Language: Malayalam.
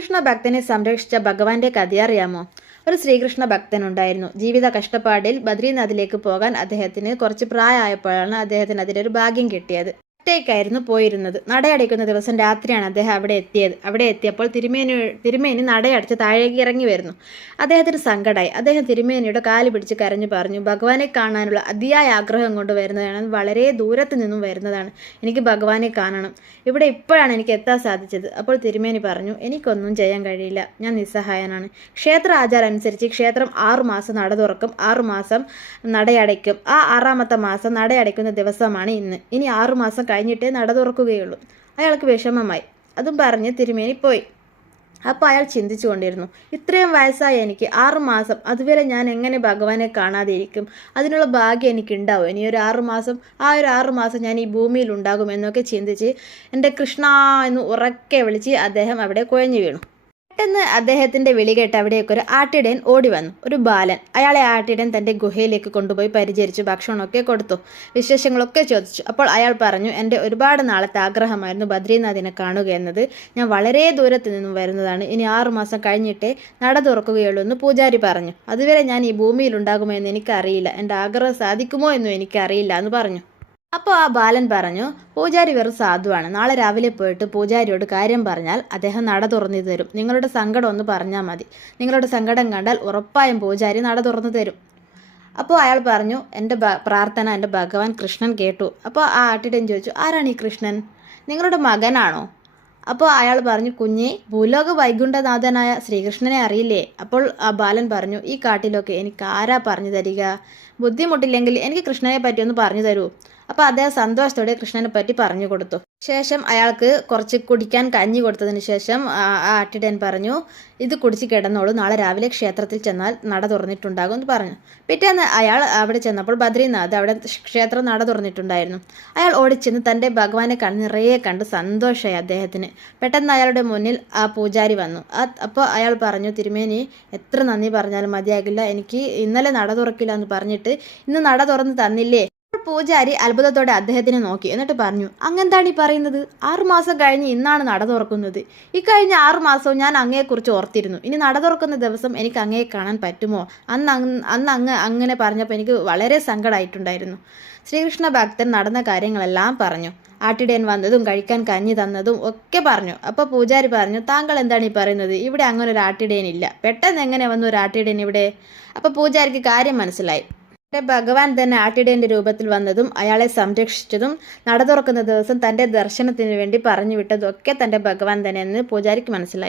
ശ്രീകൃഷ്ണ ഭക്തനെ സംരക്ഷിച്ച ഭഗവാന്റെ കഥ അറിയാമോ? ഒരു ശ്രീകൃഷ്ണ ഭക്തനുണ്ടായിരുന്നു. ജീവിത കഷ്ടപ്പാടിൽ ബദ്രീനാഥിലേക്ക് പോകാൻ അദ്ദേഹത്തിന് കുറച്ച് പ്രായമായപ്പോഴാണ് അദ്ദേഹത്തിന് അതിലൊരു ഭാഗ്യം കിട്ടിയത്. ഒറ്റയ്ക്കായിരുന്നു പോയിരുന്നത്. നടയടയ്ക്കുന്ന ദിവസം രാത്രിയാണ് അദ്ദേഹം അവിടെ എത്തിയത്. അവിടെ എത്തിയപ്പോൾ തിരുമേനി നടയടച്ച് താഴേക്ക് ഇറങ്ങി വരുന്നു. അദ്ദേഹത്തിന് സങ്കടമായി. അദ്ദേഹം തിരുമേനിയുടെ കാല് പിടിച്ച് കരഞ്ഞു പറഞ്ഞു, ഭഗവാനെ കാണാനുള്ള അതിയായ ആഗ്രഹം കൊണ്ട് വരുന്നതാണ്, വളരെ ദൂരത്ത് നിന്നും വരുന്നതാണ്. എനിക്ക് ഭഗവാനെ കാണണം. ഇവിടെ ഇപ്പോഴാണ് എനിക്ക് എത്താൻ സാധിച്ചത്. അപ്പോൾ തിരുമേനി പറഞ്ഞു, എനിക്കൊന്നും ചെയ്യാൻ കഴിയില്ല, ഞാൻ നിസ്സഹായനാണ്. ക്ഷേത്ര ആചാരം അനുസരിച്ച് ക്ഷേത്രം 6 മാസം നട തുറക്കും, 6 മാസം നടയടയ്ക്കും. ആ 6ാമത്തെ മാസം നടയടയ്ക്കുന്ന ദിവസമാണ് ഇന്ന്. ഇനി 6 മാസം കഴിഞ്ഞിട്ടേ നട തുറക്കുകയുള്ളൂ. അയാൾക്ക് വിഷമമായി. അതും പറഞ്ഞ് തിരുമേനി പോയി. അപ്പോൾ അയാൾ ചിന്തിച്ചു കൊണ്ടിരുന്നു, ഇത്രയും വയസ്സായ എനിക്ക് 6 മാസം, അതുവരെ ഞാൻ എങ്ങനെ ഭഗവാനെ കാണാതെ ഇരിക്കും? അതിനുള്ള ഭാഗ്യം എനിക്കുണ്ടാവും. ഇനി ഒരു 6 മാസം, ആ ഒരു 6 മാസം ഞാൻ ഈ ഭൂമിയിൽ ഉണ്ടാകും എന്നൊക്കെ ചിന്തിച്ച് എൻ്റെ കൃഷ്ണ എന്ന് ഉറക്കെ വിളിച്ച് അദ്ദേഹം അവിടെ കുഴഞ്ഞു വീണു. പെട്ടെന്ന് അദ്ദേഹത്തിന്റെ വിളി കേട്ട് അവിടേക്ക് ഒരു ആട്ടിടയൻ ഓടി വന്നു. ഒരു ബാലൻ. അയാളെ ആട്ടിടയൻ തന്റെ ഗുഹയിലേക്ക് കൊണ്ടുപോയി പരിചരിച്ചു, ഭക്ഷണമൊക്കെ കൊടുത്തു, വിശേഷങ്ങളൊക്കെ ചോദിച്ചു. അപ്പോൾ അയാൾ പറഞ്ഞു, എൻ്റെ ഒരുപാട് നാളത്തെ ആഗ്രഹമായിരുന്നു ബദ്രീനാഥിനെ കാണുക എന്നത്. ഞാൻ വളരെ ദൂരത്ത് നിന്നും വരുന്നതാണ്. ഇനി 6 മാസം കഴിഞ്ഞിട്ടേ നട തുറക്കുകയുള്ളൂ എന്ന് പൂജാരി പറഞ്ഞു. അതുവരെ ഞാൻ ഈ ഭൂമിയിൽ ഉണ്ടാകുമോ എന്ന് എനിക്കറിയില്ല, എൻ്റെ ആഗ്രഹം സാധിക്കുമോ എന്നും എനിക്കറിയില്ല എന്ന് പറഞ്ഞു. അപ്പോൾ ആ ബാലൻ പറഞ്ഞു, പൂജാരി വെറും സാധുവാണ്. നാളെ രാവിലെ പോയിട്ട് പൂജാരിയോട് കാര്യം പറഞ്ഞാൽ അദ്ദേഹം നട തുറന്നു തരും. നിങ്ങളുടെ സങ്കടം ഒന്ന് പറഞ്ഞാൽ മതി. നിങ്ങളുടെ സങ്കടം കണ്ടാൽ ഉറപ്പായും പൂജാരി നട തുറന്നു തരും. അപ്പോൾ അയാൾ പറഞ്ഞു, എൻ്റെ പ്രാർത്ഥന എൻ്റെ ഭഗവാൻ കൃഷ്ണൻ കേട്ടു. അപ്പോൾ ആ ആട്ടിടൻ ചോദിച്ചു, ആരാണ് ഈ കൃഷ്ണൻ? നിങ്ങളുടെ മകനാണോ? അപ്പോൾ അയാൾ പറഞ്ഞു, കുഞ്ഞെ, ഭൂലോക വൈകുണ്ഠനാഥനായ ശ്രീകൃഷ്ണനെ അറിയില്ലേ? അപ്പോൾ ആ ബാലൻ പറഞ്ഞു, ഈ കാട്ടിലൊക്കെ എനിക്ക് ആരാ പറഞ്ഞു തരിക? ബുദ്ധിമുട്ടില്ലെങ്കിൽ എനിക്ക് കൃഷ്ണനെ പറ്റി ഒന്ന് പറഞ്ഞു തരൂ. അപ്പോൾ അദ്ദേഹം സന്തോഷത്തോടെ കൃഷ്ണനെ പറ്റി പറഞ്ഞു കൊടുത്തു. ശേഷം അയാൾക്ക് കുറച്ച് കുടിക്കാൻ കഞ്ഞി കൊടുത്തതിന് ശേഷം ആ ആട്ടിടയൻ പറഞ്ഞു, ഇത് കുടിച്ച് കിടന്നോളൂ, നാളെ രാവിലെ ക്ഷേത്രത്തിൽ ചെന്നാൽ നട തുറന്നിട്ടുണ്ടാകും എന്ന് പറഞ്ഞു. പിറ്റേന്ന് അയാൾ അവിടെ ചെന്നപ്പോൾ ബദ്രീനാഥ് അവിടെ ക്ഷേത്രം നട തുറന്നിട്ടുണ്ടായിരുന്നു. അയാൾ ഓടിച്ചെന്ന് തൻ്റെ ഭഗവാനെ നിറയെ കണ്ട് സന്തോഷമായി അദ്ദേഹത്തിന്. പെട്ടെന്ന് അയാളുടെ മുന്നിൽ ആ പൂജാരി വന്നു. അപ്പോൾ അയാൾ പറഞ്ഞു, തിരുമേനി, എത്ര നന്ദി പറഞ്ഞാലും മതിയാകില്ല, എനിക്ക് ഇന്നലെ നട തുറക്കില്ല എന്ന് പറഞ്ഞിട്ട് ഇന്ന് നട തുറന്ന് തന്നില്ലേ? പൂജാരി അത്ഭുതത്തോടെ അദ്ദേഹത്തിനെ നോക്കി. എന്നിട്ട് പറഞ്ഞു, അങ്ങെന്താണ് ഈ പറയുന്നത്? 6 മാസം കഴിഞ്ഞ് ഇന്നാണ് നട തുറക്കുന്നത്. ഈ കഴിഞ്ഞ 6 മാസവും ഞാൻ അങ്ങയെക്കുറിച്ച് ഓർത്തിരുന്നു. ഇനി നട തുറക്കുന്ന ദിവസം എനിക്ക് അങ്ങയെ കാണാൻ പറ്റുമോ? അന്ന് അങ്ങനെ പറഞ്ഞപ്പോൾ എനിക്ക് വളരെ സങ്കടമായിട്ടുണ്ടായിരുന്നു. ശ്രീകൃഷ്ണ ഭക്തൻ നടന്ന കാര്യങ്ങളെല്ലാം പറഞ്ഞു. ആട്ടിടയൻ വന്നതും കഴിക്കാൻ കഞ്ഞി തന്നതും ഒക്കെ പറഞ്ഞു. അപ്പോൾ പൂജാരി പറഞ്ഞു, താങ്കൾ എന്താണ് ഈ പറയുന്നത്? ഇവിടെ അങ്ങനെ ഒരു ആട്ടിടയനില്ല. പെട്ടെന്ന് എങ്ങനെ വന്നു ഒരു ആട്ടിടയൻ ഇവിടെ? അപ്പോൾ പൂജാരിക്ക് കാര്യം മനസ്സിലായി. ഭഗവാൻ തന്നെ ആട്ടിടയന്റെ രൂപത്തിൽ വന്നതും അയാളെ സംരക്ഷിച്ചതും നട തുറക്കുന്ന ദിവസം തൻ്റെ ദർശനത്തിന് വേണ്ടി പറഞ്ഞു വിട്ടതും ഒക്കെ തൻ്റെ ഭഗവാൻ തന്നെ എന്ന് പൂജാരിക്ക് മനസ്സിലായി.